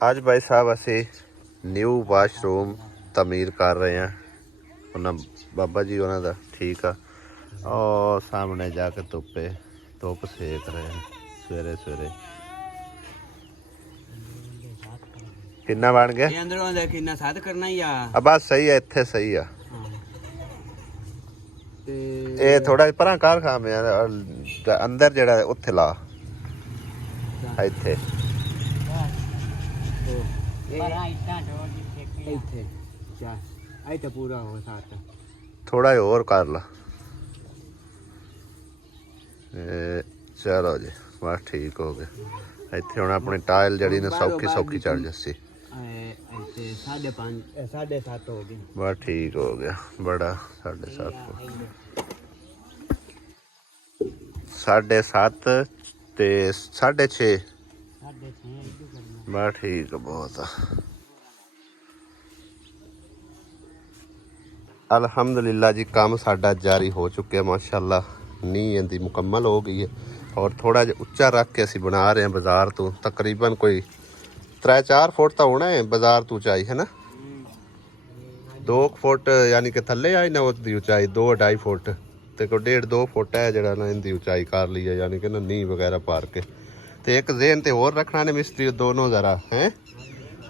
ਅੱਜ ਭਾਈ ਸਾਹਿਬ ਅਸੀਂ new washroom ਤਮੀਰ ਕਰ ਰਹੇ ਹਾਂ। ਉਹਨਾਂ ਬਾਬਾ ਜੀ ਉਹਨਾਂ ਦਾ ਠੀਕ ਆ। ਉਹ ਸਾਹਮਣੇ ਜਾ ਕੇ ਧੁੱਪ ਸੇਕ ਰਹੇ ਹਨ ਸਵੇਰੇ ਸਵੇਰੇ। ਕਿੰਨਾ ਬਣ ਗਿਆ? ਇਹ ਅੰਦਰੋਂ ਦੇ ਕਿੰਨਾ ਸਾਦ ਕਰਨਾ ਹੀ ਆ। ਬਸ ਸਹੀ ਹੈ, ਇੱਥੇ ਸਹੀ ਆ। ਤੇ ਇਹ ਥੋੜਾ ਪਰਾਂ ਕਾਰ ਖਾਮੇ ਅੰਦਰ ਜਿਹੜਾ ਉੱਥੇ ਲਾ ਇੱਥੇ ਇੱਥੇ ਚਾ ਆਈ ਤਾਂ ਪੂਰਾ ਹੋ ਸਕਦਾ। ਥੋੜਾ ਜਿਹਾ ਹੋਰ ਕਰ ਲਾ। ਚਲੋ ਜੀ ਬਸ ਠੀਕ ਹੋ ਗਿਆ। ਇੱਥੇ ਹੁਣ ਆਪਣੀ ਟਾਇਲ ਜਿਹੜੀ ਨਾ ਸੌਖੀ ਚੜ ਜੱਸੀ। ਇੱਥੇ 5:30 7:30 ਹੋ ਗਏ। ਬਸ ਠੀਕ ਹੋ ਗਿਆ। ਬੜਾ 7:30 7:30 ਤੇ 6:30 ਬਸ ਠੀਕ ਬਹੁਤ ਆ। ਅਲਹਮਦੁਲਿਲਾ ਜੀ ਕੰਮ ਸਾਡਾ ਜਾਰੀ ਹੋ ਚੁੱਕਿਆ ਮਾਸ਼ਾਅੱਲਾ। ਨੀਂਹ ਇਹਦੀ ਮੁਕੰਮਲ ਹੋ ਗਈ ਹੈ ਔਰ ਥੋੜਾ ਜਿਹਾ ਉੱਚਾ ਰੱਖ ਕੇ ਅਸੀਂ ਬਣਾ ਰਹੇ ਹਾਂ। ਬਾਜ਼ਾਰ ਤੋਂ ਤਕਰੀਬਨ ਕੋਈ 3-4 ਫੁੱਟ ਤਾਂ ਹੋਣਾ ਹੈ ਬਾਜ਼ਾਰ ਤੋਂ ਉਚਾਈ ਹੈ ਨਾ। 2 ਫੁੱਟ ਯਾਨੀ ਕਿ ਥੱਲੇ ਆਈ ਨਾ ਉਹਦੀ ਉਚਾਈ 2-2.5 ਫੁੱਟ ਤੇ ਕੋਈ 1.5-2 ਫੁੱਟ ਹੈ ਜਿਹੜਾ ਨਾ ਇਹਦੀ ਉਚਾਈ ਕਰ ਲਈ ਹੈ ਯਾਨੀ ਕਿ ਨਾ ਨੀਂਹ ਵਗੈਰਾ ਪਾਰ ਕੇ। ਤੇ ਇੱਕ ਜ਼ੇਨ ਤੇ ਹੋਰ ਰੱਖਣਾ ਨੇ ਮਿਸਤਰੀ ਦੋਨੋਂ ਜ਼ਰਾ ਹੈ।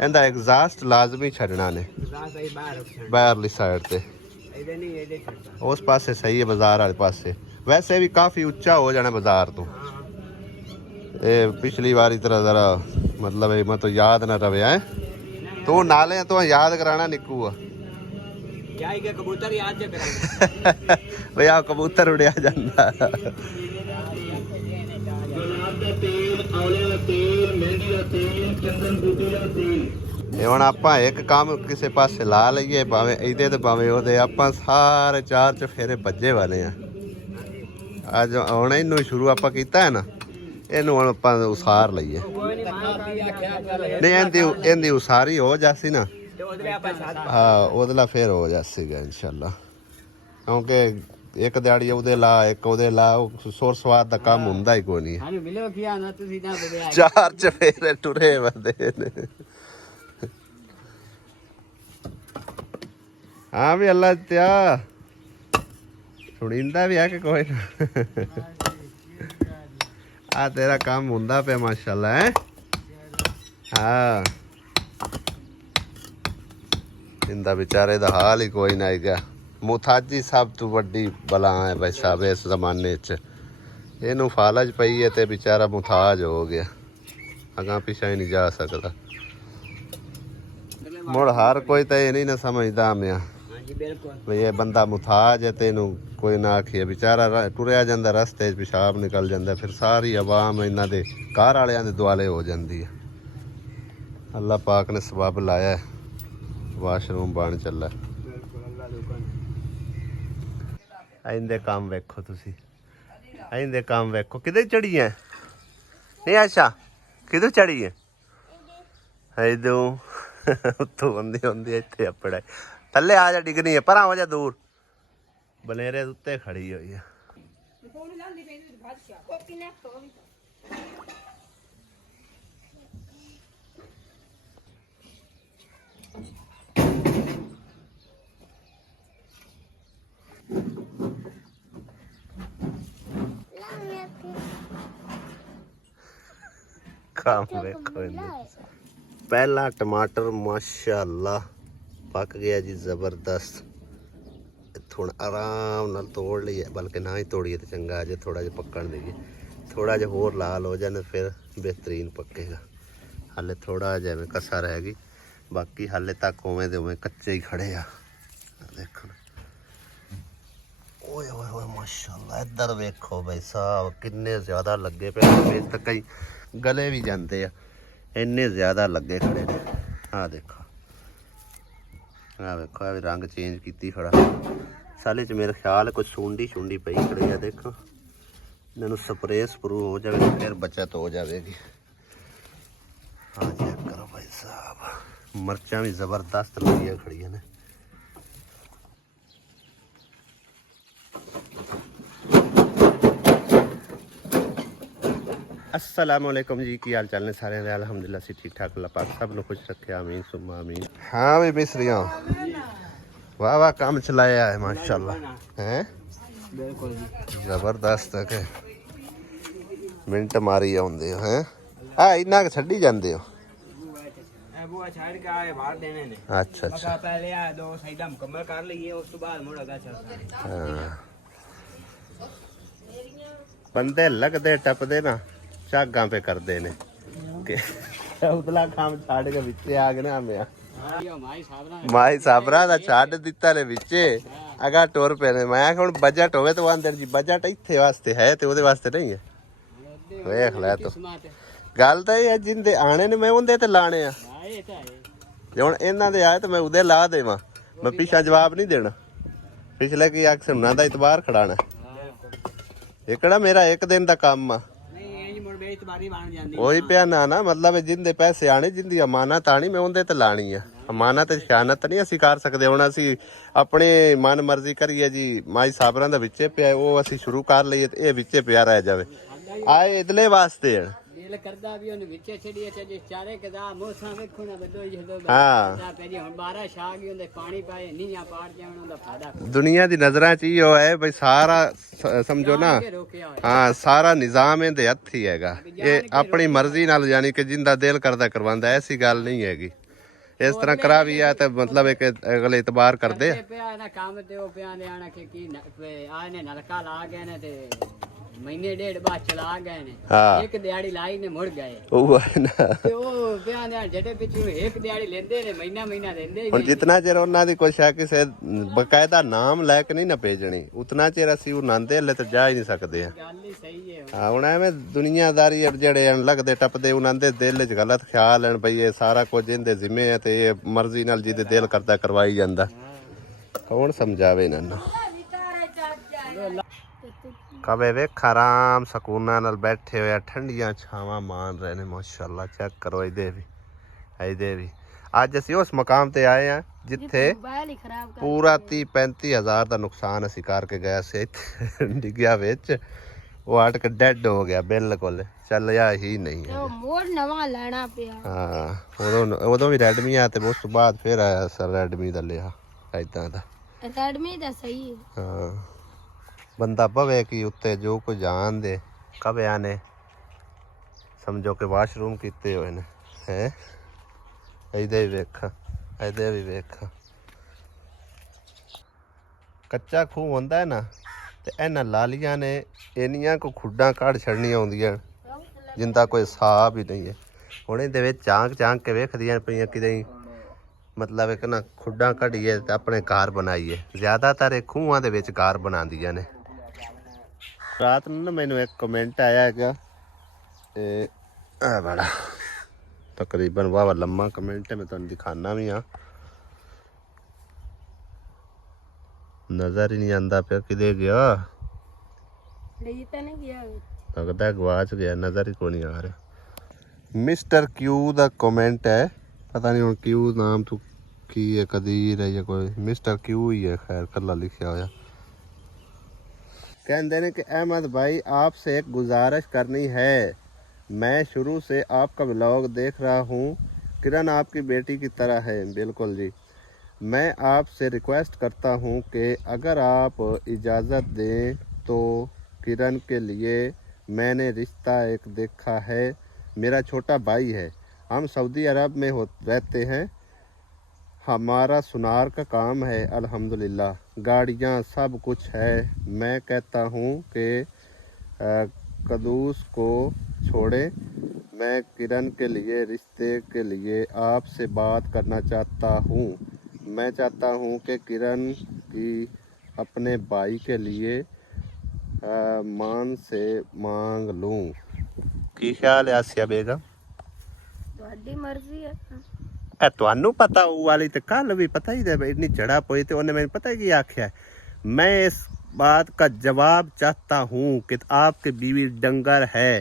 ਇਹਦਾ ਐਗਜ਼ਾਸਟ ਲਾਜ਼ਮੀ ਛੱਡਣਾ ਨੇ ਬਾਹਰਲੀ ਸਾਈਡ ਤੇ। ਉਸ ਪਾਸੇ ਸਹੀ ਹੈ ਬਾਜ਼ਾਰ ਵਾਲੇ ਪਾਸੇ। ਵੈਸੇ ਵੀ ਕਾਫੀ ਉੱਚਾ ਹੋ ਜਾਣਾ ਬਾਜ਼ਾਰ ਤੋਂ। ਇਹ ਪਿਛਲੀ ਵਾਰੀ ਤਰ੍ਹਾਂ ਜ਼ਰਾ मतलब मैं तो याद ना रवे है तू नाले तो याद कराना निकू कबूतर याद कराना भैया कबूतर उड़िया जाता। ਹੁਣ ਆਪਾਂ ਇੱਕ ਕੰਮ ਕਿਸੇ ਪਾਸੇ ਲਾ ਲਈਏ ਭਾਵੇਂ ਇਹਦੇ ਤੇ ਭਾਵੇਂ ਉਹਦੇ ਆਪਾਂ ਸਾਰੇ 4 ਚਫੇਰੇ ਭੱਜੇ ਵਾਲੇ ਆ। ਅੱਜ ਹੁਣ ਇਹਨੂੰ ਸ਼ੁਰੂ ਆਪਾਂ ਕੀਤਾ ਹੈ ਨਾ ਇਹਨੂੰ ਹੁਣ ਆਪਾਂ ਉਸਾਰ ਲਈਏ। ਨਹੀਂ ਇਹਦੀ ਉਸਾਰੀ ਹੋ ਜਾਸੀ ਨਾ ਹਾਂ ਉਹਦੇ ਫਿਰ ਹੋ ਜਾਸੀਗਾ ਇਨਸ਼ਾਅੱਲਾ। ਕਿਉਂਕਿ ਇੱਕ ਦਿਹਾੜੀ ਉਹਦੇ ਲਾ ਇੱਕ ਉਹਦੇ ਲਾ ਸੁਰ ਸਵਾਦ ਦਾ ਕੰਮ ਹੁੰਦਾ ਹੀ ਕੋਈ ਨਹੀਂ। 4 ਚਫੇਰੇ ਟੁਰੇ ਬੰਦੇ ਨੇ। ਹਾਂ ਵੀ ਅੱਲਾ ਤਿਆ ਸੁਣੀਂਦਾ ਵੀ ਆ ਕਿ ਕੋਈ ਨਾ। ਆ ਤੇਰਾ ਕੰਮ ਹੁੰਦਾ ਪਿਆ ਮਾਸ਼ਾਅੱਲਾ ਹੈ। ਹਾਂ ਇੰਦਾ ਵਿਚਾਰੇ ਦਾ ਹਾਲ ਹੀ ਕੋਈ ਨਾ ਹੈਗਾ। ਮੁਥਾਜੀ ਸਭ ਤੋਂ ਵੱਡੀ ਬਲਾ ਹੈ ਭਾਈ ਸਾਹਿਬ ਇਸ ਜ਼ਮਾਨੇ 'ਚ। ਇਹਨੂੰ ਫਾਲਜ ਪਈ ਹੈ ਤੇ ਵਿਚਾਰਾ ਮੁਥਾਜ ਹੋ ਗਿਆ। ਅਗਾਂ ਪਿਛਾ ਹੀ ਨਹੀਂ ਜਾ ਸਕਦਾ। ਮੁੜ ਹਰ ਕੋਈ ਤਾਂ ਇਹ ਨਹੀਂ ਨਾ ਸਮਝਦਾ ਮਿਆ ਵੀ ਇਹ ਬੰਦਾ ਮੁਥਾਜ ਹੈ ਤੇ ਇਹਨੂੰ ਕੋਈ ਨਾ ਆਖੀਏ। ਵਿਚਾਰਾ ਟੁਰਿਆ ਜਾਂਦਾ ਰਸਤੇ 'ਚ ਪਿਸ਼ਾਬ ਨਿਕਲ ਜਾਂਦਾ ਫਿਰ ਸਾਰੀ ਆਵਾਮ ਇਹਨਾਂ ਦੇ ਘਰ ਵਾਲਿਆਂ ਦੇ ਦੁਆਲੇ ਹੋ ਜਾਂਦੀ ਹੈ। ਅੱਲਾ ਪਾਕ ਨੇ ਸਬਬ ਲਾਇਆ ਵਾਸ਼ਰੂਮ ਬਣ ਚੱਲਾ। ਆਇੰਦੇ ਕੰਮ ਵੇਖੋ ਤੁਸੀਂ। ਆਇੰਦੇ ਕੰਮ ਵੇਖੋ ਕਿਧਰ ਚੜੀ ਹੈ। ਨਹੀਂ ਆਸ਼ਾ ਕਿਧਰ ਚੜੀ ਹੈ। ਇਦੋਂ ਉੱਤੋਂ ਹੁੰਦੀ ਇੱਥੇ ਆਪੜਾ ਥੱਲੇ ਆ ਜਾ ਡਿੱਗਣੀ ਹੈ ਪਰਾਂ ਹੋ ਜਾ ਦੂਰ। ਬਲੇਰੇ ਉੱਤੇ ਖੜੀ ਹੋਈ ਆ। ਕੰਮ ਵੇਖੋ ਪਹਿਲਾ ਟਮਾਟਰ ਮਾਸ਼ਾਅੱਲਾ ਪੱਕ ਗਿਆ ਜੀ ਜ਼ਬਰਦਸਤ। ਹੁਣ ਆਰਾਮ ਨਾਲ ਤੋੜ ਲਈਏ ਬਲਕਿ ਨਾ ਹੀ ਤੋੜੀਏ ਤਾਂ ਚੰਗਾ ਜੇ ਥੋੜਾ ਜਿਹਾ ਪੱਕਣ ਦੇਈਏ। ਥੋੜਾ ਜਿਹਾ ਹੋਰ ਲਾਲ ਹੋ ਜਾਣ ਫਿਰ ਬਿਹਤਰੀਨ ਪੱਕੇਗਾ। ਹਾਲੇ ਥੋੜਾ ਜਿਹਾ ਕਸਰ ਹੈਗੀ ਬਾਕੀ ਹਾਲੇ ਤੱਕ ਉਵੇਂ ਦੇ ਉਵੇਂ ਕੱਚੇ ਹੀ ਖੜੇ ਆ। ਦੇਖੋ ਓਏ ਓਏ ਓਏ ਮਾਸ਼ਾਅੱਲਾ। ਇੱਧਰ ਵੇਖੋ ਭਾਈ ਸਾਹਿਬ ਕਿੰਨੇ ਜ਼ਿਆਦਾ ਲੱਗੇ ਪਏ ਵਿੱਚ ਤਾਂ ਕਈ ਗਲੇ ਵੀ ਜਾਂਦੇ ਆ ਇੰਨੇ ਜ਼ਿਆਦਾ ਲੱਗੇ ਖੜੇ ਨੇ। ਆਹ ਦੇਖੋ ਆਹ ਵੇਖੋ ਆ ਵੀ ਰੰਗ ਚੇਂਜ ਕੀਤੀ ਖੜਾ ਸਾਲੇ 'ਚ। ਮੇਰੇ ਖਿਆਲ ਕੁਛ ਸੁੰਡੀ ਪਈ ਖੜੀ ਆ। ਦੇਖੋ ਇਹਨਾਂ ਨੂੰ ਸਪਰੇਅ ਸਪਰੂ ਹੋ ਜਾਵੇ ਫਿਰ ਬਚਤ ਹੋ ਜਾਵੇਗੀ। ਹਾਂ ਚੈੱਕ ਕਰੋ ਭਾਈ ਸਾਹਿਬ ਮਿਰਚਾਂ ਵੀ ਜ਼ਬਰਦਸਤ ਲੱਗੀਆਂ ਖੜੀਆਂ ਨੇ। असलामुअलैकुम जी की हाल चाल ने सारे ने अलहमदुलिल्लाह से ठीक ठाक अल्लाह पाक सब लोग खुश रखे आमीन सुम्मा आमीन। हाँ भाई मिस्रियों वाह वाह काम चलाया है माशाल्लाह हैं बिल्कुल जबरदस्त है के मिनट मारी आउंदे हो हैं आ इन्ना क छड्डी जांदे हो बुआ छाड़ के आए बाहर देने ने। अच्छा अच्छा पहले आ दो साइडा मुकम्मल कर लिए उस तो बाद मुड़ अगा चलता। हाँ बंदे लगदे टपदे ना झागां पे करदे ने कि उतला काम छाड़ के विचे आ गए ना मैं माई साबरा दा छाड़ दिता ने विचे अगा टुर पे ने मैं हुण बजट होवे तो आंदे जी बजट इत्थे वास्ते है ते ओदे वास्ते नहीं है वेख ले तो गल तो ये जिंदे आने ने मैं उंदे ते लाने आ जे हुण इन्हां दे आए तो मैं उदे ला देवां मैं पिछा जवाब नहीं देना पिछले की अक्सर उन्हां दा इतबार खड़ाना ਇਹ ਕਿਹੜਾ ਮੇਰਾ ਇੱਕ ਦਿਨ ਦਾ ਕੰਮ ਆ नहीं ये मुड़ बेइतबारी बन जांदी। ਉਹੀ ਪਿਆ ਨਾ ਮਤਲਬ ਜਿੰਦੇ ਪੈਸੇ ਆਣੇ ਜਿੰਦੀ ਅਮਾਨਤ ਆਣੀ ਮੈਂ ਉਹਦੇ ਤੇ ਲਾਣੀ ਆ ਅਮਾਨਤ ਤੇ ਖਿਆਨਤ ਨਹੀਂ ਅਸੀਂ ਕਰ ਸਕਦੇ ਹੁਣ ਅਸੀਂ ਆਪਣੀ ਮਨ ਮਰਜ਼ੀ ਕਰੀਏ ਜੀ ਮਾਈ ਸਾਬਰਾਂ ਦਾ ਵਿੱਚੇ ਪਿਆ ਉਹ ਅਸੀਂ ਸ਼ੁਰੂ ਕਰ ਲਈਏ ਤੇ ਇਹ ਵਿੱਚੇ ਪਿਆ ਰਹਿ ਜਾਵੇ ਆਏ ਇਦਲੇ ਵਾਸਤੇ ਦਿਲ ਕਰਦਾ ਵੀ ਉਹਨੂੰ ਵਿੱਚੇ ਛੱਡੀਏ ਤੇ ਜੇ ਚਾਰੇ ਕਦਾ ਮੋਸਾਂ ਵੇਖੋ ਨਾ ਬੱਦੋ ਜਦੋਂ ਹਾਂ ਪਹਿਲੀ ਹੁਣ 12 ਛਾ ਗਈ ਉਹਦੇ ਪਾਣੀ ਪਾਏ ਨੀਆਂ ਪਾੜ ਜਾਣ ਉਹਦਾ ਫਾਇਦਾ ਦੁਨੀਆ ਦੀ ਨਜ਼ਰਾਂ 'ਚ ਹੀ ਉਹ ਹੈ ਬਈ ਸਾਰਾ ਸਮਝੋ ਨਾ ਹਾਂ ਸਾਰਾ ਨਿਜ਼ਾਮ ਇਹਦੇ ਹੱਥ ਹੀ ਹੈਗਾ ਇਹ ਆਪਣੀ ਮਰਜ਼ੀ ਨਾਲ ਯਾਨੀ ਕਿ ਜਿੰਦਾ ਦਿਲ ਕਰਦਾ ਕਰਵਾਉਂਦਾ ਐਸੀ ਗੱਲ ਨਹੀਂ ਹੈਗੀ ਇਸ ਤਰ੍ਹਾਂ ਕਰਾ ਵੀ ਆ ਤੇ ਮਤਲਬ ਇੱਕ ਅਗਲੇ ਇਤਬਾਰ ਕਰਦੇ ਪਿਆ ਨਾ ਕੰਮ ਤੇ ਉਹ ਪਿਆ ਨੇ ਆਣਾ ਕਿ ਕੀ ਆ ਨੇ ਨਲਕਾ ਲਾ ਗਏ ਨੇ ਤੇ ਮਹੀਨੇ ਡੇਢ ਬਾਅਦ ਚਲਾ ਗਏ ਨੇ ਇੱਕ ਦਿਹਾੜੀ ਲਾਈ ਨੇ ਮੁੜ ਗਏ ਉਹ ਨਾ ਤੇ ਉਹ ਪਿਆ ਨੇ ਜਿਹੜੇ ਪਿੱਛੇ ਇੱਕ ਦਿਹਾੜੀ ਲੈਂਦੇ ਨੇ ਮਹੀਨਾ ਦਿੰਦੇ ਹੁਣ ਜਿੰਨਾ ਚਿਰ ਉਹਨਾਂ ਦੀ ਕੋਈ ਸ਼ਾ ਕਿਸੇ ਬਕਾਇਦਾ ਨਾਮ ਲੈ ਕੇ ਨਹੀਂ ਨਾ ਭੇਜਣੀ ਉਤਨਾ ਚਿਰ ਅਸੀਂ ਉਹਨਾਂ ਦੇ ਹਲੇ ਤਾਂ ਜਾ ਹੀ ਨਹੀਂ ਸਕਦੇ ਆ ਗੱਲ ਹੀ ਸਹੀ ਹੈ ਹਾਂ ਹੁਣ ਐਵੇਂ ਦੁਨੀਆਦਾਰੀ ਜਿਹੜੇ ਲੱਗਦੇ ਟੱਪਦੇ ਉਹਨਾਂ ਦੇ ਦਿਲ 'ਚ ਗਲਤ ਖਿਆਲ ਹਨ ਬਈ ਇਹ ਸਾਰਾ ਕੁਝ ਇਹਦੇ ਜ਼ਿੰਮੇ ਹੈ ਤੇ ਇਹ ਮਰਜ਼ੀ ਨਾਲ ਜਿਹਦੇ ਦਿਲ ਕਰਦਾ ਕਰਵਾਈ ਜਾਂਦਾ ਕੌਣ ਸਮਝਾਵੇ ਇਹਨਾਂ ਨੂੰ ਕਵੇ ਵੇਖ ਆਰਾਮ ਸਕੂਨਾਂ ਨਾਲ ਬੈਠੇ ਹੋਏ ਠੰਡੀਆਂ ਛਾਵਾਂ ਮਾਣ ਰਹੇ ਨੇ ਮਾਸ਼ਾਅੱਲਾ ਚੈੱਕ ਕਰੋ ਇਹਦੇ ਵੀ ਅੱਜ ਅਸੀਂ ਉਸ ਮਕਾਮ ਤੇ ਆਏ ਆ ਜਿੱਥੇ ਪੂਰਾ 30-35 ਹਜ਼ਾਰ ਦਾ ਨੁਕਸਾਨ ਅਸੀਂ ਕਰਕੇ ਗਏ ਸੀ ਇੱਥੇ ਡਿੱਗਿਆ ਵਿੱਚ ਉਹ ਅਟਕ ਡੈਡ ਹੋ ਗਿਆ ਬਿਲਕੁਲ ਚੱਲਿਆ ਹੀ ਨਹੀਂ ਉਹ ਮੋੜ ਨਵਾਂ ਲੈਣਾ ਪਿਆ ਹਾਂ ਉਦੋਂ ਵੀ ਰੈਡਮੀ ਆ ਤੇ ਉਸ ਤੋਂ ਬਾਅਦ ਫਿਰ ਆਇਆ ਸਰ ਰੈਡਮੀ ਦਾ ਲਿਆ ਏਦਾਂ ਦਾ ਰੈਡਮੀ ਦਾ ਸਹੀ ਹੈ ਹਾਂ ਬੰਦਾ ਭਵੇ ਕਿ ਉੱਤੇ ਜੋ ਕੁਝ ਜਾਣਦੇ ਕਵਿਆਂ ਨੇ ਸਮਝੋ ਕਿ ਵਾਸ਼ਰੂਮ ਕੀਤੇ ਹੋਏ ਨੇ ਹੈ ਇਹਦੇ ਵੀ ਵੇਖ ਕੱਚਾ ਖੂਹ ਹੁੰਦਾ ਹੈ ਨਾ ਤੇ ਇਹਨਾਂ ਲਾਲੀਆਂ ਨੇ ਇੰਨੀਆਂ ਕੋ ਖੁੱਡਾਂ ਕੱਢ ਛੱਡਣੀਆਂ ਹੁੰਦੀਆਂ ਜਿੰਦਾ ਕੋਈ ਹਿਸਾਬ ਹੀ ਨਹੀਂ ਹੈ ਹੁਣ ਇਹਦੇ ਵਿੱਚ ਝਾਂਕ ਕੇ ਵੇਖਦੀਆਂ ਪਈਆਂ ਕਿਤੇ ਮਤਲਬ ਇੱਕ ਨਾ ਖੁੱਡਾਂ ਕੱਢੀਏ ਤੇ ਆਪਣੇ ਘਰ ਬਣਾਈਏ ਜ਼ਿਆਦਾਤਰ ਇਹ ਖੂਹਾਂ ਦੇ ਵਿੱਚ ਘਰ ਬਣਾਉਂਦੀਆਂ ਨੇ ਰਾਤ ਨੂੰ ਨਾ ਮੈਨੂੰ ਇੱਕ ਕਮੈਂਟ ਆਇਆ ਹੈਗਾ ਤੇ ਆ ਬੜਾ ਤਕਰੀਬਨ ਵਾਵਾ ਲੰਮਾ ਕਮੈਂਟ ਹੈ ਮੈਂ ਤੁਹਾਨੂੰ ਦਿਖਾਣਾ ਵੀ ਆ ਨਜ਼ਰ ਹੀ ਨਹੀਂ ਆਂਦਾ ਪਿਆ ਕਿਦੇ ਗਿਆ ਲਈ ਤਾਂ ਨਹੀਂ ਗਿਆ ਲੱਗਦਾ ਗਵਾਚ ਗਿਆ ਨਜ਼ਰ ਹੀ ਕੋਈ ਨਹੀਂ ਆ ਰਿਹਾ ਮਿਸਟਰ ਕਿਊ ਦਾ ਕਮੈਂਟ ਹੈ ਪਤਾ ਨਹੀਂ ਹੁਣ ਕਿਊ ਨਾਮ ਤੋਂ ਕੀ ਹੈ ਕਦੀਰ ਹੈ ਜਾਂ ਕੋਈ ਮਿਸਟਰ ਕਿਊ ਹੀ है खैर कला लिखा होया कहते हैं कि अहमद भाई आपसे एक गुजारिश करनी है मैं शुरू से आपका व्लॉग देख रहा हूँ किरण आपकी बेटी की तरह है बिल्कुल जी मैं आपसे रिक्वेस्ट करता हूँ कि अगर आप इजाज़त दें तो किरण के लिए मैंने रिश्ता एक देखा है मेरा छोटा भाई है हम सऊदी अरब में रहते हैं हमारा सुनार का काम है अल्हम्दुलिल्लाह गाड़ियाँ सब कुछ है मैं कहता हूँ कि कदूस को छोड़े मैं किरण के लिए रिश्ते के लिए आपसे बात करना चाहता हूँ मैं चाहता हूँ कि किरण की अपने भाई के लिए मान से मांग लूँ की ख्याल है आसिया बेगम ਤੁਹਾਡੀ ਮਰਜ਼ੀ ਹੈ ਇਹ ਤੁਹਾਨੂੰ ਪਤਾ ਉਹ ਵਾਲੀ ਤੇ ਕੱਲ ਵੀ ਪਤਾ ਹੀ था इतनी चढ़ा पई तो उन्हें मैंने पता ही आख्या मैं इस बात का जवाब चाहता हूँ कि आपकी बीवी डंगर है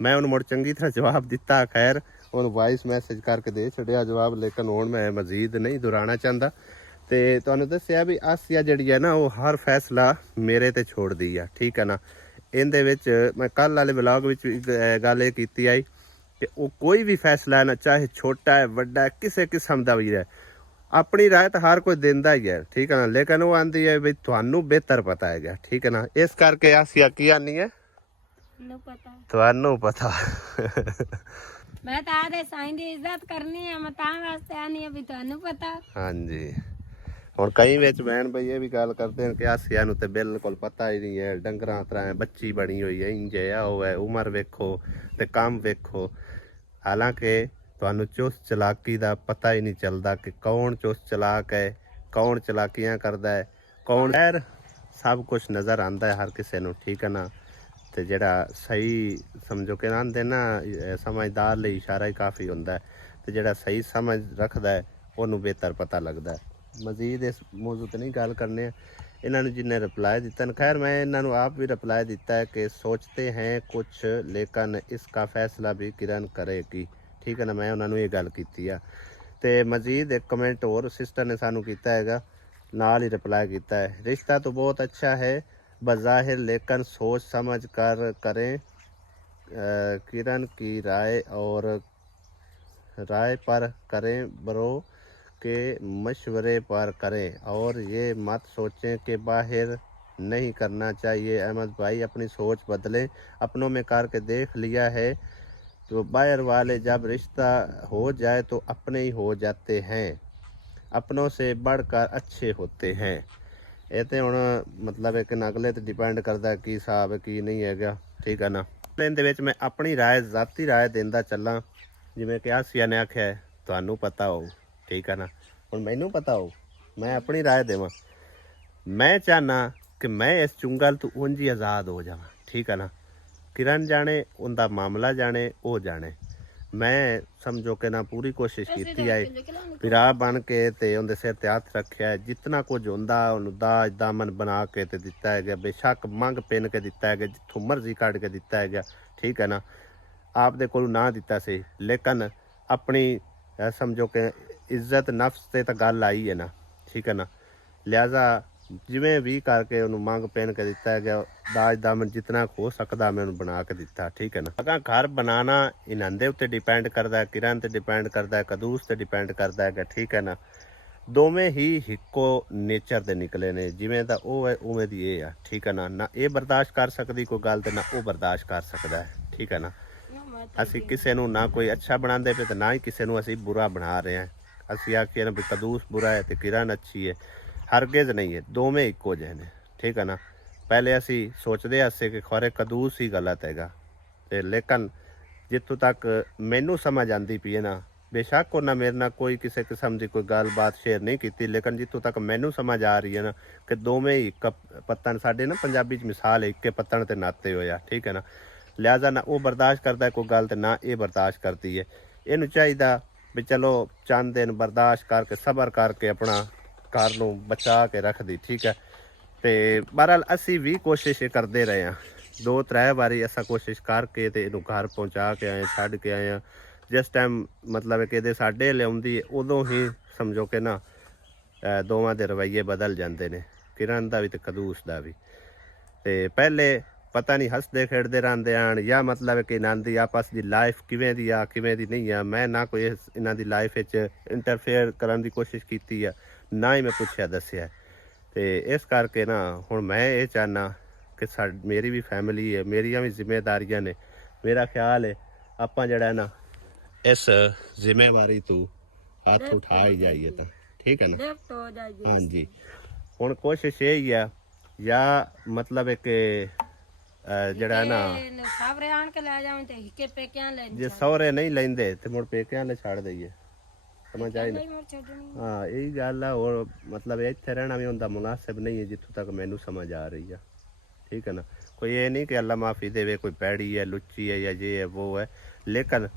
मैं उन्हें मुड़ चंगी तरह जवाब दिता खैर उन्हें वॉइस मैसेज करके दे छड़िया जवाब लेकिन हुण मैं मजीद नहीं दोहराना चाहता तो तुहानूं दस्सिया भी आसिया जिहड़ी है ना वो हर फैसला मेरे ते छोड़ दी है ठीक है ना ਇਹਦੇ ਵਿੱਚ ਮੈਂ ਕੱਲ ਵਾਲੇ ਵਲੌਗ ਵਿੱਚ ਵੀ ਗੱਲ ਇਹ ਕੀਤੀ ਆਈ ਕਿ ਉਹ ਕੋਈ ਵੀ ਫੈਸਲਾ ਹੈ ਨਾ, ਚਾਹੇ ਛੋਟਾ ਹੈ ਵੱਡਾ ਹੈ, ਕਿਸੇ ਕਿਸਮ ਦਾ ਵੀ ਹੈ, ਆਪਣੀ ਰਾਏ ਤਾਂ ਹਰ ਕੋਈ ਦਿੰਦਾ ਹੀ ਹੈ, ਠੀਕ ਹੈ ਨਾ। ਲੇਕਿਨ ਉਹ ਆਂਦੀ ਹੈ ਵੀ ਤੁਹਾਨੂੰ ਬਿਹਤਰ ਪਤਾ ਹੈਗਾ, ਠੀਕ ਹੈ ਨਾ। ਇਸ ਕਰਕੇ ਅਸੀਂ ਕੀ ਆਨੀ ਹੈ, ਤੁਹਾਨੂੰ ਪਤਾ। ਮੈਂ ਤਾਂ ਆਦੇ ਸਾਈਂ ਦੀ ਇੱਜ਼ਤ ਕਰਨੀ ਹੈ, ਮੈਂ ਤਾਂ ਵਾਸਤੇ ਆਨੀ ਹੈ ਵੀ ਤੁਹਾਨੂੰ ਪਤਾ। ਹਾਂਜੀ, ਹੁਣ ਕਈ ਵਿੱਚ ਬਹਿਣ ਬਈ ਇਹ ਵੀ ਗੱਲ ਕਰਦੇ ਨੇ ਕਿ ਆਸਿਆ ਨੂੰ ਤੇ ਬਿਲਕੁਲ ਪਤਾ ਹੀ ਨਹੀਂ ਹੈ, ਡੰਗਰਾਂ ਤਰ੍ਹਾਂ ਬੱਚੀ ਬਣੀ ਹੋਈ ਹੈ, ਇੰਜ ਹੈ ਉਹ ਹੈ, ਉਮਰ ਵੇਖੋ ਤੇ ਕੰਮ ਵੇਖੋ। ਹਾਲਾਂਕਿ ਤੁਹਾਨੂੰ ਚੁਸਤ ਚਲਾਕੀ ਦਾ ਪਤਾ ਹੀ ਨਹੀਂ ਚੱਲਦਾ ਕਿ ਕੌਣ ਚੁਸਤ ਚਲਾਕ ਹੈ, ਕੌਣ ਚਲਾਕੀਆਂ ਕਰਦਾ ਹੈ, ਕੌਣ ਯਾਰ, ਸਭ ਕੁਝ ਨਜ਼ਰ ਆਉਂਦਾ ਹੈ ਹਰ ਕਿਸੇ ਨੂੰ, ਠੀਕ ਹੈ ਨਾ। ਤੇ ਜਿਹੜਾ ਸਹੀ ਸਮਝੋ ਕਿ ਆਂਦੇ ਨਾ ਸਮਝਦਾਰ ਲਈ ਇਸ਼ਾਰਾ ਹੀ ਕਾਫੀ ਹੁੰਦਾ ਹੈ, ਤੇ ਜਿਹੜਾ ਸਹੀ ਸਮਝ ਰੱਖਦਾ ਹੈ ਉਹਨੂੰ ਬਿਹਤਰ ਪਤਾ ਲੱਗਦਾ ਹੈ। ਮਜ਼ੀਦ ਇਸ ਮੌਜੂ 'ਤੇ ਨਹੀਂ ਗੱਲ ਕਰਨੇ ਆ। ਇਹਨਾਂ ਨੂੰ ਜਿੰਨੇ ਰਿਪਲਾਈ ਦਿੱਤਾ ਨਾ, ਖੈਰ ਮੈਂ ਇਹਨਾਂ ਨੂੰ ਆਪ ਵੀ ਰਿਪਲਾਈ ਦਿੱਤਾ ਹੈ ਕਿ ਸੋਚਤੇ ਹੈ ਕੁਛ ਲੇਕਿਨ ਇਸਕਾ ਫੈਸਲਾ ਵੀ ਕਿਰਨ ਕਰੇਗੀ, ਠੀਕ ਹੈ ਨਾ। ਮੈਂ ਉਹਨਾਂ ਨੂੰ ਇਹ ਗੱਲ ਕੀਤੀ ਆ। ਤੇ ਮਜ਼ੀਦ ਇੱਕ ਕਮੈਂਟ ਹੋਰ ਸਿਸਟਰ ਨੇ ਸਾਨੂੰ ਕੀਤਾ ਹੈਗਾ, ਨਾਲ ਹੀ ਰਿਪਲਾਈ ਕੀਤਾ ਹੈ, ਰਿਸ਼ਤਾ तो बहुत अच्छा है बज़ाहिर लेकिन सोच समझ कर करें, किरण की राय पर करें, बड़ों के मशवरे पर करें, और ये मत सोचें कि बाहर नहीं करना चाहिए। अहमद भाई अपनी सोच बदलें, अपनों में करके देख लिया है तो बाहर वाले जब रिश्ता हो जाए तो अपने ही हो जाते हैं, अपनों से बढ़कर अच्छे होते हैं। ਇਹ ਤੇ ਹੁਣ ਮਤਲਬ ਇੱਕ ਅਗਲੇ ਤੇ ਡਿਪੈਂਡ ਕਰਦਾ ਕੀ ਹਿਸਾਬ ਹੈ ਕੀ ਨਹੀਂ ਹੈਗਾ, ਠੀਕ ਹੈ ਨਾ। ਇਹਦੇ ਵਿੱਚ ਮੈਂ ਆਪਣੀ ਰਾਏ, ਜ਼ਾਤੀ ਰਾਏ ਦਿੰਦਾ ਚੱਲਾਂ, ਜਿਵੇਂ ਕਿ ਆਸਿਆ ਨੇ ਆਖਿਆ ਹੈ ਤੁਹਾਨੂੰ ਪਤਾ ਹੋ, ਠੀਕ ਹੈ ਨਾ। ਹੁਣ ਮੈਨੂੰ ਪਤਾ ਹੋ, ਮੈਂ ਆਪਣੀ ਰਾਏ ਦੇਵਾਂ। ਮੈਂ ਚਾਹਨਾ ਕਿ ਮੈਂ ਇਸ ਚੁੰਗਲ ਤੋਂ ਉਂਝ ਹੀ ਆਜ਼ਾਦ ਹੋ ਜਾਵਾਂ, ਠੀਕ ਹੈ ਨਾ। ਕਿਰਨ ਜਾਣੇ, ਉਹਦਾ ਮਾਮਲਾ ਜਾਣੇ, ਉਹ ਜਾਣੇ। ਮੈਂ ਸਮਝੋ ਕਿ ਨਾ ਪੂਰੀ ਕੋਸ਼ਿਸ਼ ਕੀਤੀ ਹੈ, ਭਰਾ ਬਣ ਕੇ ਤੇ ਉਹਦੇ ਸਿਰ ਤੇ ਹੱਥ ਰੱਖਿਆ, ਜਿਤਨਾ ਕੁਝ ਹੁੰਦਾ ਉਹਨੂੰ ਦਾਜ ਦਾਮਨ ਬਣਾ ਕੇ ਤੇ ਦਿੱਤਾ ਹੈਗਾ, ਬੇਸ਼ੱਕ ਮੰਗ ਪਿੰਨ ਕੇ ਦਿੱਤਾ ਹੈਗਾ, ਜਿੱਥੋਂ ਮਰਜ਼ੀ ਕੱਢ ਕੇ ਦਿੱਤਾ ਹੈਗਾ, ਠੀਕ ਹੈ ਨਾ। ਆਪਦੇ ਕੋਲ ਨਾ ਦਿੱਤਾ ਸੀ, ਲੇਕਿਨ ਆਪਣੀ ਸਮਝੋ ਕਿ ਇੱਜ਼ਤ ਨਫਸ ਤੇ ਤਾਂ ਗੱਲ ਆਈ ਹੈ ਨਾ, ਠੀਕ ਹੈ ਨਾ। ਲਿਹਾਜ਼ਾ ਜਿਵੇਂ ਵੀ ਕਰਕੇ ਉਹਨੂੰ ਮੰਗ ਪਿੰਨ ਕੇ ਦਿੱਤਾ ਹੈਗਾ, ਦਾਜ ਦਾਮਨ ਜਿਤਨਾ ਹੋ ਸਕਦਾ ਮੈਂ ਉਹਨੂੰ ਬਣਾ ਕੇ ਦਿੱਤਾ, ਠੀਕ ਹੈ ਨਾ। ਅਗਾਂ ਘਰ ਬਣਾਉਣਾ ਇਹਨਾਂ ਦੇ ਉੱਤੇ ਡਿਪੈਂਡ ਕਰਦਾ, ਕਿਰਨ ਤੇ ਡਿਪੈਂਡ ਕਰਦਾ, ਕਦੂਸ ਤੇ ਡਿਪੈਂਡ ਕਰਦਾ ਹੈਗਾ, ਠੀਕ ਹੈ ਨਾ। ਦੋਵੇਂ ਹੀ ਇੱਕੋ ਨੇਚਰ ਦੇ ਨਿਕਲੇ ਨੇ, ਜਿਵੇਂ ਦਾ ਉਹ ਹੈ ਉਵੇਂ ਦੀ ਇਹ ਆ, ਠੀਕ ਹੈ ਨਾ। ਨਾ ਇਹ ਬਰਦਾਸ਼ਤ ਕਰ ਸਕਦੀ ਕੋਈ ਗੱਲ ਤੇ ਨਾ ਉਹ ਬਰਦਾਸ਼ਤ ਕਰ ਸਕਦਾ ਹੈ, ਠੀਕ ਹੈ ਨਾ। ਅਸੀਂ ਕਿਸੇ ਨੂੰ ਨਾ ਕੋਈ ਅੱਛਾ ਬਣਾਉਂਦੇ ਪਏ ਤੇ ਨਾ ਹੀ ਕਿਸੇ ਨੂੰ ਅਸੀਂ ਬੁਰਾ ਬਣਾ ਰਹੇ ਹਾਂ। ਅਸੀਂ ਆਖੀਏ ਨਾ ਵੀ ਕਦੂਸ ਬੁਰਾ ਹੈ ਤੇ ਕਿਰਨ ਅੱਛੀ ਹੈ, ਹਰਗਿਜ਼ ਨਹੀਂ ਹੈ, ਦੋਵੇਂ ਇੱਕੋ ਜਿਹੇ ਨੇ, ਠੀਕ ਹੈ ਨਾ। ਪਹਿਲੇ ਅਸੀਂ ਸੋਚਦੇ ਹਾਸੇ ਕਿ ਖਰੇ ਕਦੂਸ ਹੀ ਗਲਤ ਹੈਗਾ, ਤੇ ਲੇਕਿਨ ਜਿੱਥੋਂ ਤੱਕ ਮੈਨੂੰ ਸਮਝ ਆਉਂਦੀ ਪਈ ਹੈ ਨਾ, ਬੇਸ਼ੱਕ ਉਹਨਾਂ ਮੇਰੇ ਨਾਲ ਕੋਈ ਕਿਸੇ ਕਿਸਮ ਦੀ ਕੋਈ ਗੱਲਬਾਤ ਸ਼ੇਅਰ ਨਹੀਂ ਕੀਤੀ, ਲੇਕਿਨ ਜਿੱਥੋਂ ਤੱਕ ਮੈਨੂੰ ਸਮਝ ਆ ਰਹੀ ਹੈ ਨਾ ਕਿ ਦੋਵੇਂ ਹੀ ਇੱਕ ਪੱਤਣ, ਸਾਡੇ ਨਾ ਪੰਜਾਬੀ 'ਚ ਮਿਸਾਲ ਹੈ ਇੱਕੇ ਪੱਤਣ ਤੇ ਨਾਤੇ ਹੋਇਆ, ਠੀਕ ਹੈ ਨਾ। ਲਿਹਾਜ਼ਾ ਨਾ ਉਹ ਬਰਦਾਸ਼ਤ ਕਰਦਾ ਕੋਈ ਗੱਲ ਤੇ ਨਾ ਇਹ ਬਰਦਾਸ਼ਤ ਕਰਦੀ ਹੈ। ਇਹਨੂੰ ਚਾਹੀਦਾ ਵੀ ਚਲੋ ਚੰਦ ਦਿਨ ਬਰਦਾਸ਼ਤ ਕਰਕੇ ਸਬਰ ਕਰਕੇ ਆਪਣਾ ਘਰ ਨੂੰ ਬਚਾ ਕੇ ਰੱਖਦੀ, ਠੀਕ ਹੈ। ਤੇ ਬਹਰਹਾਲ ਅਸੀਂ ਵੀ ਕੋਸ਼ਿਸ਼ ਕਰਦੇ ਰਹੇ ਹਾਂ, 2-3 ਵਾਰੀ ਅਸਾਂ ਕੋਸ਼ਿਸ਼ ਕਰਕੇ ਤੇ ਇਹਨੂੰ ਘਰ ਪਹੁੰਚਾ ਕੇ ਆਏ, ਛੱਡ ਕੇ ਆਏ ਹਾਂ। ਜਿਸ ਟਾਈਮ ਮਤਲਬ ਕਿ ਇਹਦੇ ਸਾਡੇ ਲਿਆਉਂਦੀ ਉਦੋਂ ਹੀ ਸਮਝੋ ਕਿ ਨਾ ਦੋਵਾਂ ਦੇ ਰਵੱਈਏ ਬਦਲ ਜਾਂਦੇ ਨੇ, ਕਿਰਨ ਦਾ ਵੀ ਤੇ ਕਦੂਸ ਦਾ ਵੀ। ਤੇ ਪਹਿਲੇ ਪਤਾ ਨਹੀਂ ਹੱਸਦੇ ਖੇਡਦੇ ਰਹਿੰਦੇ ਹਨ, ਜਾਂ ਮਤਲਬ ਕਿ ਇਹਨਾਂ ਦੀ ਆਪਸ ਦੀ ਲਾਈਫ ਕਿਵੇਂ ਦੀ ਆ ਕਿਵੇਂ ਦੀ ਨਹੀਂ ਆ। ਮੈਂ ਨਾ ਕੋਈ ਇਹਨਾਂ ਦੀ ਲਾਈਫ ਵਿੱਚ ਇੰਟਰਫੇਅਰ ਕਰਨ ਦੀ ਕੋਸ਼ਿਸ਼ ਕੀਤੀ ਆ, ਨਾ ਹੀ ਮੈਂ ਪੁੱਛਿਆ ਦੱਸਿਆ। ਤੇ ਇਸ ਕਰਕੇ ਨਾ ਹੁਣ ਮੈਂ ਇਹ ਚਾਹੁੰਦਾ ਕਿ ਮੇਰੀ ਵੀ ਫੈਮਿਲੀ ਹੈ, ਮੇਰੀਆਂ ਵੀ ਜ਼ਿੰਮੇਦਾਰੀਆਂ ਨੇ। ਮੇਰਾ ਖਿਆਲ ਹੈ ਆਪਾਂ ਜਿਹੜਾ ਨਾ ਇਸ ਜ਼ਿੰਮੇਵਾਰੀ ਤੋਂ ਹੱਥ ਉਠਾ ਹੀ ਜਾਈਏ ਤਾਂ, ਠੀਕ ਹੈ ਨਾ। ਹਾਂਜੀ, ਹੁਣ ਕੋਸ਼ਿਸ਼ ਇਹ ਹੀ ਆ, ਜਾਂ ਮਤਲਬ ਹੈ ਕਿ ਜਿਹੜਾ ਨਾ ਸਹੁਰੇ ਆਣ ਕੇ ਲੈ ਜਾਵੇਂ ਤੇ ਹਿੱਕੇ ਪੇਕਿਆਂ ਲੈ, ਜੇ ਸਹੁਰੇ ਨਹੀਂ ਲੈਂਦੇ ਤੇ ਮੁੜ ਪੇਕਿਆਂ ਲੈ ਛੱਡ ਦਈਏ, ਸਮਝ ਆਈ ਨਾ। ਹਾਂ ਇਹੀ ਗੱਲ ਆ। ਹੋਰ ਮਤਲਬ ਇੱਥੇ ਰਹਿਣਾ ਵੀ ਹੁੰਦਾ ਮੁਨਾਸਿਬ ਨਹੀਂ ਹੈ ਜਿੱਥੋਂ ਤੱਕ ਮੈਨੂੰ ਸਮਝ ਆ ਰਹੀ ਆ, ਠੀਕ ਹੈ ਨਾ। ਕੋਈ ਇਹ ਨਹੀਂ ਕਿ ਅੱਲਾ ਮਾਫੀ ਦੇਵੇ ਕੋਈ ਪੈੜੀ ਹੈ ਲੁੱਚੀ ਹੈ ਜਾਂ ਜੇ ਹੈ ਉਹ ਹੈ, ਲੇਕਿਨ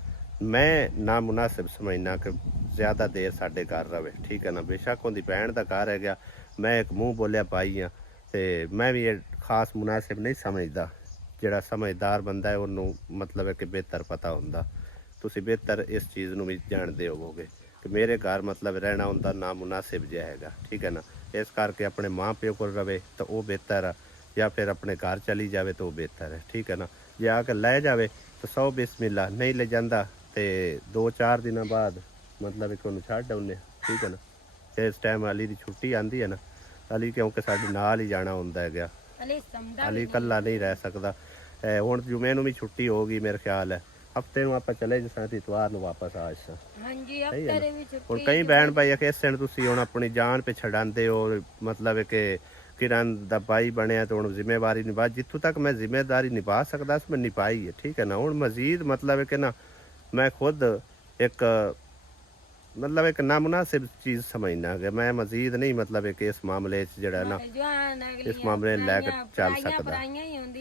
ਮੈਂ ਨਾ ਮੁਨਾਸਿਬ ਸਮਝਣਾ ਕਿ ਜ਼ਿਆਦਾ ਦੇਰ ਸਾਡੇ ਘਰ ਰਵੇ, ਠੀਕ ਹੈ ਨਾ। ਬੇਸ਼ੱਕ ਉਹਦੀ ਭੈਣ ਦਾ ਘਰ ਹੈਗਾ, ਮੈਂ ਇੱਕ ਮੂੰਹ ਬੋਲਿਆ ਪਾਈ ਹਾਂ, ਤੇ ਮੈਂ ਵੀ ਇਹ ਖਾਸ ਮੁਨਾਸਿਬ ਨਹੀਂ ਸਮਝਦਾ। ਜਿਹੜਾ ਸਮਝਦਾਰ ਬੰਦਾ ਹੈ ਉਹਨੂੰ ਮਤਲਬ ਹੈ ਕਿ ਬਿਹਤਰ ਪਤਾ ਹੁੰਦਾ। ਤੁਸੀਂ ਬਿਹਤਰ ਇਸ ਚੀਜ਼ ਨੂੰ ਵੀ ਜਾਣਦੇ ਹੋਵੋਗੇ ਕਿ ਮੇਰੇ ਘਰ ਮਤਲਬ ਰਹਿਣਾ ਹੁੰਦਾ ਨਾ ਮੁਨਾਸਿਬ ਜਿਹਾ ਹੈਗਾ, ਠੀਕ ਹੈ ਨਾ। ਇਸ ਕਰਕੇ ਆਪਣੇ ਮਾਂ ਪਿਓ ਕੋਲ ਰਵੇ ਤਾਂ ਉਹ ਬਿਹਤਰ ਆ। ਜਾਂ ਫਿਰ ਆਪਣੇ ਘਰ ਚਲੀ ਜਾਵੇ ਤਾਂ ਉਹ ਬਿਹਤਰ ਹੈ, ਠੀਕ ਹੈ ਨਾ। ਜੇ ਆ ਕੇ ਲੈ ਜਾਵੇ ਤਾਂ 100 ਬਿਸਮਿਲ੍ਲਾ, ਨਹੀਂ ਲੈ ਜਾਂਦਾ ਤੇ 2-4 ਦਿਨਾਂ ਬਾਅਦ ਮਤਲਬ ਕਿ ਉਹਨੂੰ ਛੱਡ ਆਉਂਦੇ, ਠੀਕ ਹੈ ਨਾ। ਤੇ ਇਸ ਟਾਈਮ ਅਲੀ ਦੀ ਛੁੱਟੀ ਆਂਦੀ ਹੈ ਨਾ, ਅਲੀ ਕਿਉਂਕਿ ਸਾਡੇ ਨਾਲ ਹੀ ਜਾਣਾ ਹੁੰਦਾ ਹੈਗਾ, ਅਲੀ ਇਕੱਲਾ ਨਹੀਂ ਰਹਿ ਸਕਦਾ। ਹੁਣ ਜੁਮੇ ਨੂੰ ਵੀ ਛੁੱਟੀ ਹੋ ਗਈ ਮੇਰੇ ਖਿਆਲ ਹੈ, ਹਫਤੇ ਨੂੰ ਆਪਾਂ ਚਲੇ ਜਾਸਾਂ ਤੇ ਇਤਵਾਰ ਨੂੰ ਵਾਪਸ ਆ ਜਾਸਾਂ। ਹਾਂਜੀ ਹਫਤੇ ਦੇ ਵਿੱਚ ਹੁਣ ਕਈ ਬਹਿਣ ਭਾਈ ਆ ਕਿ ਇਸ ਦਿਨ ਤੁਸੀਂ ਹੁਣ ਆਪਣੀ ਜਾਨ पे ਛਡਾਉਂਦੇ ਹੋ, ਮਤਲਬ ਹੈ ਕਿ ਕਿਰਨ ਦਾ ਭਾਈ ਬਣਿਆ ਤਾਂ ਹੁਣ ਜ਼ਿੰਮੇਵਾਰੀ ਨਿਭਾ, ਜਿੱਥੋਂ ਤੱਕ ਮੈਂ ਜ਼ਿੰਮੇਦਾਰੀ ਨਿਭਾ ਸਕਦਾ ਸੀ ਮੈਂ ਨਿਭਾਈ ਹੈ, ਠੀਕ ਹੈ ਨਾ। ਹੁਣ ਮਜ਼ੀਦ ਮਤਲਬ ਹੈ ਕਿ ਨਾ ਮੈਂ ਖੁਦ ਇੱਕ मतलब एक नामुनासिब चीज़ समझना है, मैं मजीद नहीं मतलब कि इस मामले जड़ा ना इस मामले लेकर चल सकता।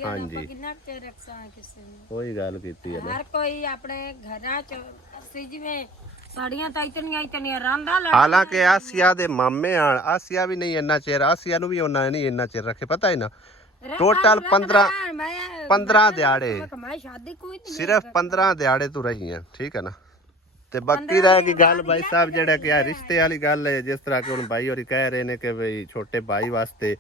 हाँ जी कोई गल कीती है ना, हर कोई अपने घरां च ਅਸੀਂ ਜਿਵੇਂ ਸਾੜੀਆਂ ਤਾਂ ਇਤਨੀਆਂ ਰਾਂਦਾ ਲੜ, ਹਾਲਾਂਕਿ ਆਸੀਆ ਦੇ ਮਾਮੇ ਆਣ, ਆਸੀਆ ਵੀ ਨਹੀਂ ਇੰਨਾ ਚਿਰ, ਆਸੀਆ ਨੂੰ ਵੀ ਉਹਨਾਂ ਨਹੀਂ ਇੰਨਾ ਚਿਰ ਰੱਖੇ, ਪਤਾ ਹੈ ਨਾ। ਟੋਟਲ 15 ਦਿਹਾੜੇ, ਸਿਰਫ 15 ਦਿਹਾੜੇ ਤੂੰ ਰਹੀ ਹੈ, ਠੀਕ ਹੈ ਨਾ। ਤੇ ਬਾਕੀ ਰਹਿ ਗਈ ਗੱਲ ਭਾਈ ਸਾਹਿਬ ਜਿਹੜਾ ਕਿ ਆ ਰਿਸ਼ਤੇ ਵਾਲੀ ਗੱਲ ਹੈ, ਜਿਸ ਤਰ੍ਹਾਂ ਕਿ ਹੁਣ ਭਾਈ ਹੋਰੀ ਕਹਿ ਰਹੇ ਨੇ ਕਿ ਬਈ ਛੋਟੇ ਭਾਈ ਵਾਸਤੇ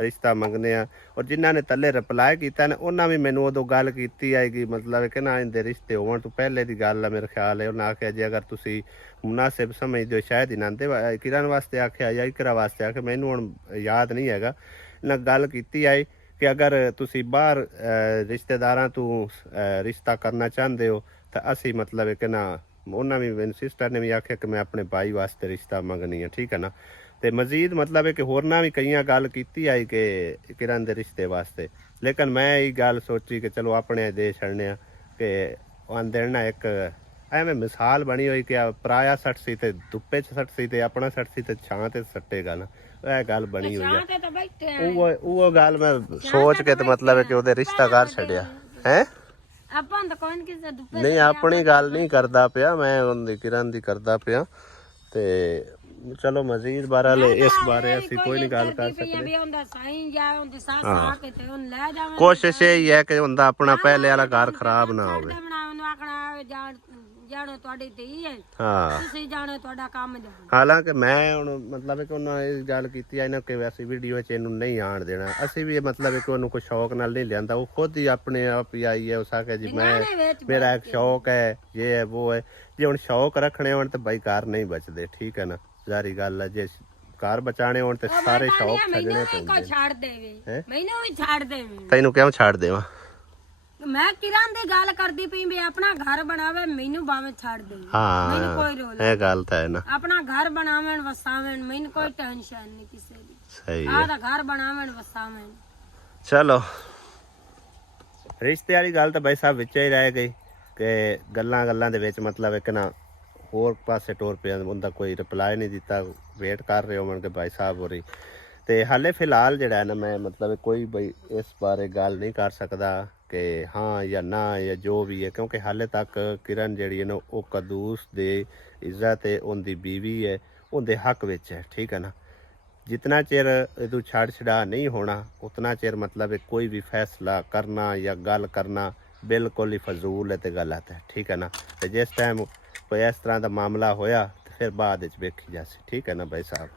ਰਿਸ਼ਤਾ ਮੰਗਨੇ ਆ, ਔਰ ਜਿਨ੍ਹਾਂ ਨੇ ਥੱਲੇ ਰਿਪਲਾਈ ਕੀਤਾ ਨੇ ਉਹਨਾਂ ਵੀ ਮੈਨੂੰ ਉਦੋਂ ਗੱਲ ਕੀਤੀ ਆਏਗੀ, ਮਤਲਬ ਕਿ ਨਾ ਇਹਦੇ ਰਿਸ਼ਤੇ ਹੋਣ ਤੋਂ ਪਹਿਲੇ ਦੀ ਗੱਲ ਹੈ ਮੇਰੇ ਖਿਆਲ ਹੈ। ਉਹਨਾਂ ਆਖਿਆ ਜੇ ਅਗਰ ਤੁਸੀਂ ਮੁਨਾਸਿਬ ਸਮਝਦੇ ਹੋ ਸ਼ਾਇਦ ਇਹਨਾਂ ਦੇ ਕਿਰਨ ਵਾਸਤੇ ਆਖਿਆ ਜਾਂ ਇਕਰਾ ਵਾਸਤੇ ਆਖਿਆ, ਮੈਨੂੰ ਹੁਣ ਯਾਦ ਨਹੀਂ ਹੈਗਾ। ਇਹਨਾਂ ਗੱਲ ਕੀਤੀ ਆਈ ਕਿ ਅਗਰ ਤੁਸੀਂ ਬਾਹਰ ਰਿਸ਼ਤੇਦਾਰਾਂ ਤੋਂ ਰਿਸ਼ਤਾ ਕਰਨਾ ਚਾਹੁੰਦੇ ਹੋ ਤਾਂ ਅਸੀਂ ਮਤਲਬ ਕਿ ਨਾ, ਉਹਨਾਂ ਵੀ ਮੇਰੀ ਸਿਸਟਰ ਨੇ ਵੀ ਆਖਿਆ ਕਿ ਮੈਂ ਆਪਣੇ ਭਾਈ ਵਾਸਤੇ ਰਿਸ਼ਤਾ ਮੰਗਣੀ ਹੈ, ਠੀਕ ਹੈ ਨਾ। ਤੇ ਮਜ਼ੀਦ ਮਤਲਬ ਹੈ ਕਿ ਹੋਰਨਾਂ ਵੀ ਕਈਆਂ ਗੱਲ ਕੀਤੀ ਆਈ ਕਿ ਕਿਰਨ ਦੇ ਰਿਸ਼ਤੇ ਵਾਸਤੇ, ਲੇਕਿਨ ਮੈਂ ਇਹ ਗੱਲ ਸੋਚੀ ਕਿ ਚਲੋ ਆਪਣੇ ਦੇ ਛੱਡਨੇ ਆ ਕਿ ਆਂਦੇ ਨਾ ਇੱਕ ਐਵੇਂ ਮਿਸਾਲ ਬਣੀ ਹੋਈ ਕਿ ਪਰਾਇਆ ਸੱਟ ਸੀ ਤੇ ਧੁੱਪੇ 'ਚ ਸੱਟ ਸੀ ਤੇ ਆਪਣਾ ਸੱਟ ਸੀ ਤੇ ਛਾਂ ਤੇ ਸੱਟੇਗਾ ਨਾ, ਇਹ ਗੱਲ ਬਣੀ ਹੋਈ ਆ। ਉਹ ਗੱਲ ਮੈਂ ਸੋਚ ਕੇ ਤੇ ਮਤਲਬ ਹੈ ਕਿ ਉਹਦੇ ਰਿਸ਼ਤਾ ਕਰ ਛੱਡਿਆ ਹੈ। ਆਪਾਂ ਤਾਂ ਕੌਣ ਕਿਸੇ ਦੁੱਪੇ ਨਹੀਂ ਆਪਣੀ ਗੱਲ ਨਹੀਂ ਕਰਦਾ ਪਿਆ ਮੈਂ, ਉਹਦੀ ਕਿਰਨ ਦੀ ਕਰਦਾ ਪਿਆ। ਤੇ ਚਲੋ ਮਜ਼ੀਦ ਬਹਰਾਲ ਇਸ ਬਾਰੇ ਅਸੀਂ ਕੋਈ ਨਹੀਂ ਗੱਲ ਕਰ ਸਕਦੇ। ਕੋਸ਼ਿਸ਼ ਇਹ ਹੈ ਕਿ ਹੁੰਦਾ ਆਪਣਾ ਪਹਿਲੇ ਵਾਲਾ ਘਰ ਖਰਾਬ ਨਾ ਹੋਵੇ। ਜਾਣੋ ਤੁਹਾਡੀ ਧੀ ਹੈ, ਹਾਂ ਤੁਸੀਂ ਜਾਣੋ ਤੁਹਾਡਾ ਕੰਮ ਜਾਣੋ। ਹਾਲਾਂਕਿ ਮੈਂ ਹੁਣ ਮਤਲਬ ਕਿ ਉਹਨਾਂ ਇਹ ਗੱਲ ਕੀਤੀ ਆ ਇਹਨਾਂ ਕਿ ਅਸੀਂ ਵੀਡੀਓ 'ਚ ਇਹਨੂੰ ਨਹੀਂ ਆਣ ਦੇਣਾ, ਅਸੀਂ ਵੀ ਮਤਲਬ ਕਿ ਉਹਨੂੰ ਕੋਈ ਸ਼ੌਕ ਨਾਲ ਨਹੀਂ ਲਿਆਂਦਾ, ਉਹ ਖੁਦ ਹੀ ਆਪਣੇ ਆਪ ਹੀ ਆਈ ਹੈ। ਉਸ ਆਖਿਆ ਜੀ ਮੈਂ ਮੇਰਾ ਇੱਕ ਸ਼ੌਕ ਹੈ, ਇਹ ਹੈ ਉਹ ਹੈ। ਜੇ ਹੁਣ ਸ਼ੌਕ ਰੱਖਣੇ ਹੋਣ ਤਾਂ ਬਾਈ ਘਰ ਨਹੀਂ ਬਚਦੇ, ਠੀਕ ਹੈ ਨਾ, ਜ਼ਾਰੀ ਗੱਲ ਹੈ। ਜੇ ਘਰ ਬਚਾਣੇ ਹੋਣ ਤੇ ਸਾਰੇ ਸ਼ੌਕ ਛੱਡਣੇ ਪੈਂਦੇ। ਛੱਡ ਦੇਵੇ ਮੈਨੂੰ ਵੀ ਛੱਡ ਦੇਵੇ, ਤੈਨੂੰ ਕਿਉਂ ਛੱਡ ਦੇਵਾਂ? ਮੈਂ ਕਿਰਨ ਦੀ ਗੱਲ ਕਰਦੀ ਪਈ ਵੀ ਆਪਣਾ ਘਰ ਬਣਾਵੇ, ਮੈਨੂੰ ਭਾਵੇਂ ਛੱਡ ਦੇ, ਮੈਨੂੰ ਕੋਈ ਰੋਲ ਇਹ ਗੱਲ ਤਾਂ ਹੈ ਨਾ। ਆਪਣਾ ਘਰ ਬਣਾਵਣ ਵਸਾਵਣ, ਮੈਨੂੰ ਕੋਈ ਟੈਨਸ਼ਨ ਨਹੀਂ ਕਿਸੇ ਦੀ। ਸਹੀ ਹੈ, ਆਦਾ ਘਰ ਬਣਾਵਣ ਵਸਾਵਣ। ਚਲੋ ਰਿਸ਼ਤੇ ਵਾਲੀ ਗੱਲ ਤਾਂ ਬਾਈ ਸਾਹਿਬ ਵਿੱਚ ਹੀ ਰਹਿ ਗਈ ਕਿ ਗੱਲਾਂ ਦੇ ਵਿੱਚ ਮਤਲਬ ਇੱਕ ਨਾ ਹੋਰ ਪਾਸੇ ਟੋਰ ਪਿਆ, ਉਹਦਾ ਕੋਈ ਰਿਪਲਾਈ ਨਹੀਂ ਦਿੱਤਾ, ਵੇਟ ਕਰ ਰਹੇ ਹੋਣਗੇ ਭਾਈ ਸਾਹਿਬ ਹੋਰੀ। ਤੇ ਹਾਲੇ ਫਿਲਹਾਲ ਜਿਹੜਾ ਨਾ ਮੈਂ ਮਤਲਬ ਕੋਈ ਬਈ ਇਸ ਬਾਰੇ ਗੱਲ ਨਹੀਂ ਕਰ ਸਕਦਾ ਕਿ ਹਾਂ ਜਾਂ ਨਾ ਜਾਂ ਜੋ ਵੀ ਹੈ, ਕਿਉਂਕਿ ਹਾਲੇ ਤੱਕ ਕਿਰਨ ਜਿਹੜੀ ਹੈ ਨਾ ਉਹ ਕਦੂਸ ਦੇ ਇੱਜ਼ਤ ਹੈ, ਉਹਦੀ ਬੀਵੀ ਹੈ, ਉਹਦੇ ਹੱਕ ਵਿੱਚ ਹੈ, ਠੀਕ ਹੈ ਨਾ। ਜਿਤਨਾ ਚਿਰ ਇਹਨੂੰ ਛੱਡ ਛਡਾ ਨਹੀਂ ਹੋਣਾ ਉਤਨਾ ਚਿਰ ਮਤਲਬ ਕੋਈ ਵੀ ਫੈਸਲਾ ਕਰਨਾ ਜਾਂ ਗੱਲ ਕਰਨਾ ਬਿਲਕੁਲ ਹੀ ਫਜ਼ੂਲ ਹੈ ਤੇ ਗਲਤ ਹੈ, ਠੀਕ ਹੈ ਨਾ। ਤੇ ਜਿਸ ਟਾਈਮ ਕੋਈ ਇਸ ਤਰ੍ਹਾਂ ਦਾ ਮਾਮਲਾ ਹੋਇਆ ਤੇ ਫਿਰ ਬਾਅਦ ਵਿੱਚ ਵੇਖੀ ਜਾਸੀ, ਠੀਕ ਹੈ ਨਾ ਭਾਈ ਸਾਹਿਬ।